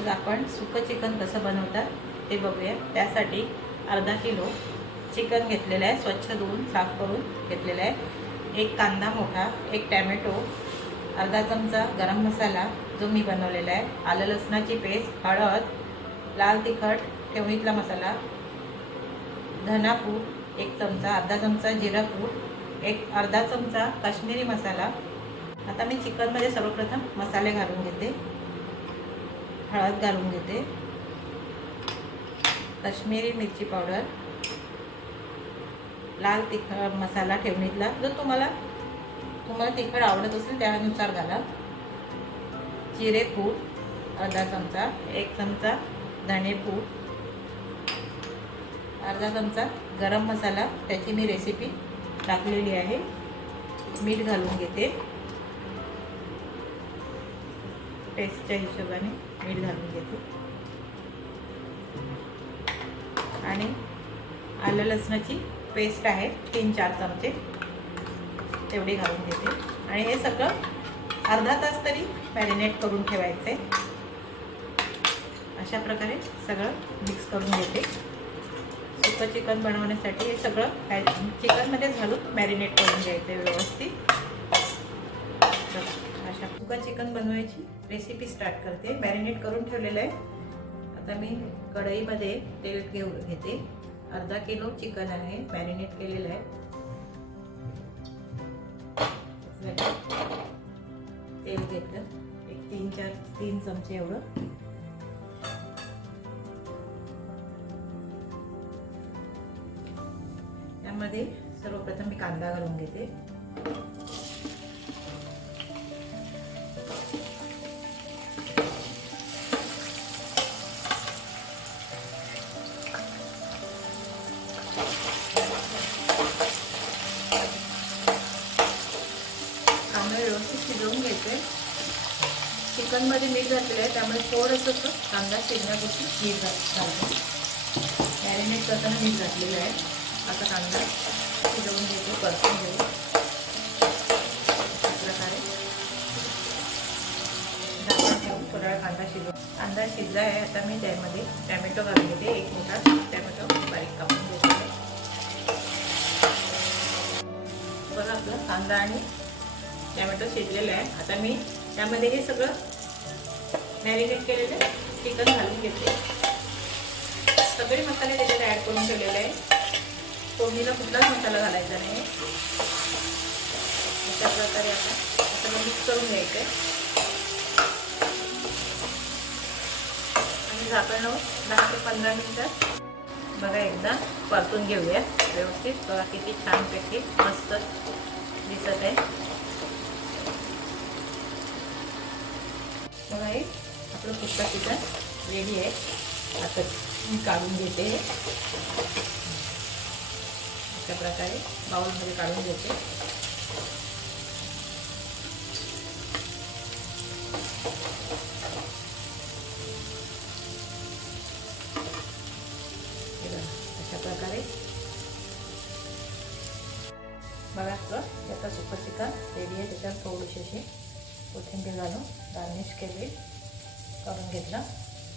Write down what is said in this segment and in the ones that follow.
आज आपण सुकं चिकन कसं बनवतात ते बघूया. त्यासाठी अर्धा किलो चिकन घेतलेलं आहे. स्वच्छ धुवून साफ करून घेतलेलं आहे. एक कांदा मोठा एक टॅमॅटो अर्धा चमचा गरम मसाला जो मी बनवलेला आहे. आलं लसणाची पेस्ट हळद लाल तिखट ठेवणीतला मसाला धनापूड एक चमचा अर्धा चमचा जिरापूड एक अर्धा चमचा काश्मीरी मसाला. आता मी चिकनमध्ये सर्वप्रथम मसाले घालून घेते. हळद घालून घेते. काश्मीरी मिरची पावडर. लाल तिखट मसाला ठेवणीतला जर तुम्हाला तुम्हाला तिखट आवडत असेल त्यानुसार घाला. जिरे पूड अर्धा चमचा एक चमचा धणे पूड अर्धा चमचा गरम मसाला. त्याची मी रेसिपी टाकलेली आहे. मीठ घालून घेते. टेस्टच्या हिशोबाने मीठ घालून घेते. आणि आलं लसणाची पेस्ट आहे तीन चार चमचे. तेवढी घालून घेते. आणि हे सगळं अर्धा तास तरी मॅरिनेट करून ठेवायचं. आहे अशा प्रकारे सगळं मिक्स करून घेते. सुकं चिकन बनवण्यासाठी हे सगळं काय चिकनमध्येच घालून मॅरिनेट करून घ्यायचं आहे व्यवस्थित. अशा सुकं चिकन बनवायची रेसिपी स्टार्ट करते. मॅरिनेट करून ठेवलेलं आहे. आता मी कढईमध्ये तेल घेऊ घेते. अर्धा किलो चिकन आहे. मॅरिनेट केलेलं आहे. तेल घेतलं. एक तीन चार तीन चमचे एवढं. त्यामध्ये सर्वप्रथम मी कांदा घालून घेते. शिजवून घ्यायचे चिकनमध्ये मीठ घातलेलं आहे त्यामुळे थोडंसं असं कांदा शिजण्यापुरती मीठ घालतो. मॅरिनेट करताना मीठ घातलेलं आहे. आता कांदा शिजवून घेतो परतून घेऊ अशा प्रकारे. ठेवून थोडा वेळ कांदा शिजव कांदा शिजला आहे आता मी त्यामध्ये टॅमॅटो घालून घेते. एक मोठा टॅमॅटो बारीक कापून घेतो. बघा आपला कांदा आणि टॅमॅटो शिजलेलं आहे. आता मी त्यामध्ये हे सगळं मॅरिनेट केलेलं चिकन घालून घेते. सगळे मसाले त्याच्यात ॲड करून ठेवलेले आहे. फोडणीला कुठलाच मसाला घालायचा नाही. अशा प्रकारे आता सगळं मिक्स करून घ्यायचं आहे आणि झाकण दहा ते पंधरा मिनटं बघा एकदा परतून घेऊया व्यवस्थित बघा किती छानपैकी मस्त दिसत आहे. बघा हे आपलं कुस्ता चिकन रेडी आहे. आता मी काढून घेते. हे अशा प्रकारे बाउलमध्ये काढून घेते. अशा प्रकारे. बघा आपलं याचा सुपर चिकन रेडी आहे त्याच्यात थोडीशी अशी कोथिंबीर घालून गार्निश केले. करून घेतलं.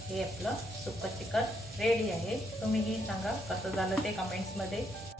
हे आपलं सुपर चिकन रेडी आहे. तुम्ही ही सांगा कसं झालं ते कमेंट्समध्ये